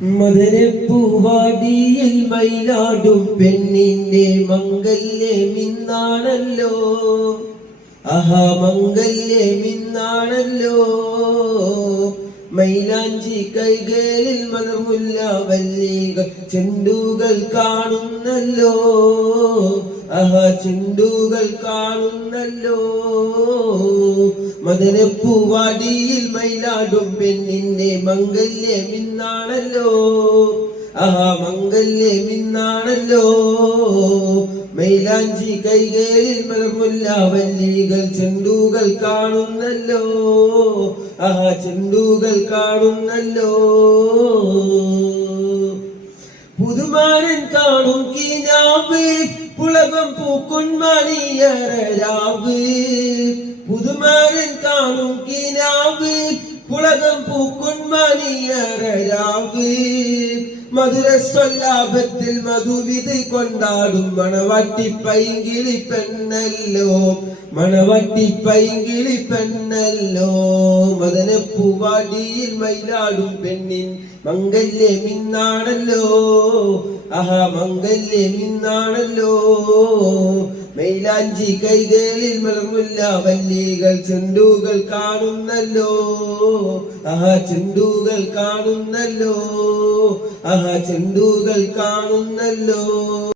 മദനപ്പൂവാടിയിൽ മയിലാടും പെണ്ണിന്റെ മംഗല്യമിന്നാണല്ലോ. ആഹാ മംഗല്യമിന്നാണല്ലോ. മൈലാഞ്ചി കൈകളിൽ മലർമുല്ല വല്ലികൾ ചെണ്ടുകൾ കാണുന്നല്ലോ. ആഹാ ചെണ്ടുകൾ കാണുന്നല്ലോ. മദനപ്പൂവാടിയിൽ മയിലാടും പെണ്ണിന്റെ മംഗല്യമിന്നാണല്ലോ. ആഹാ മംഗല്യമിന്നാണല്ലോ. മൈലാഞ്ചി കൈകളിൽ മലർമുല്ല വല്ലികൾ ചെണ്ടുകൾ കാണുന്നല്ലോ. ആഹാ ചെണ്ടുകൾ കാണുന്നല്ലോ. പുതുമാരൻ കാണും കിനാവ് പുളകം പൂക്കുൻ മണിയറരാവ്. പുതുമാരൻ കാണും കിനാവ് പുളകം പൂക്കുൻ മണിയറരാവ്. മധുര സ്വല്ലാപത്തിൽ മധുവിധി കൊണ്ടാടും മണവാട്ടി പൈങ്കിളി പെണ്ണല്ലോ. മണവാട്ടി പൈങ്കിളി പെണ്ണല്ലോ. മദനപ്പൂവാടിയിൽ മയിലാടും പെണ്ണിൻ മംഗല്യമിന്നാണല്ലോ. ആഹാ മംഗല്യമിന്നാണല്ലോ. മൈലാഞ്ചി കൈകളിൽ മലർമുല്ല വല്ലികൾ ചെണ്ടുകൾ കാണുന്നല്ലോ. ആഹാ ചെണ്ടുകൾ കാണുന്നല്ലോ. ആഹാ ചെണ്ടുകൾ കാണുന്നല്ലോ.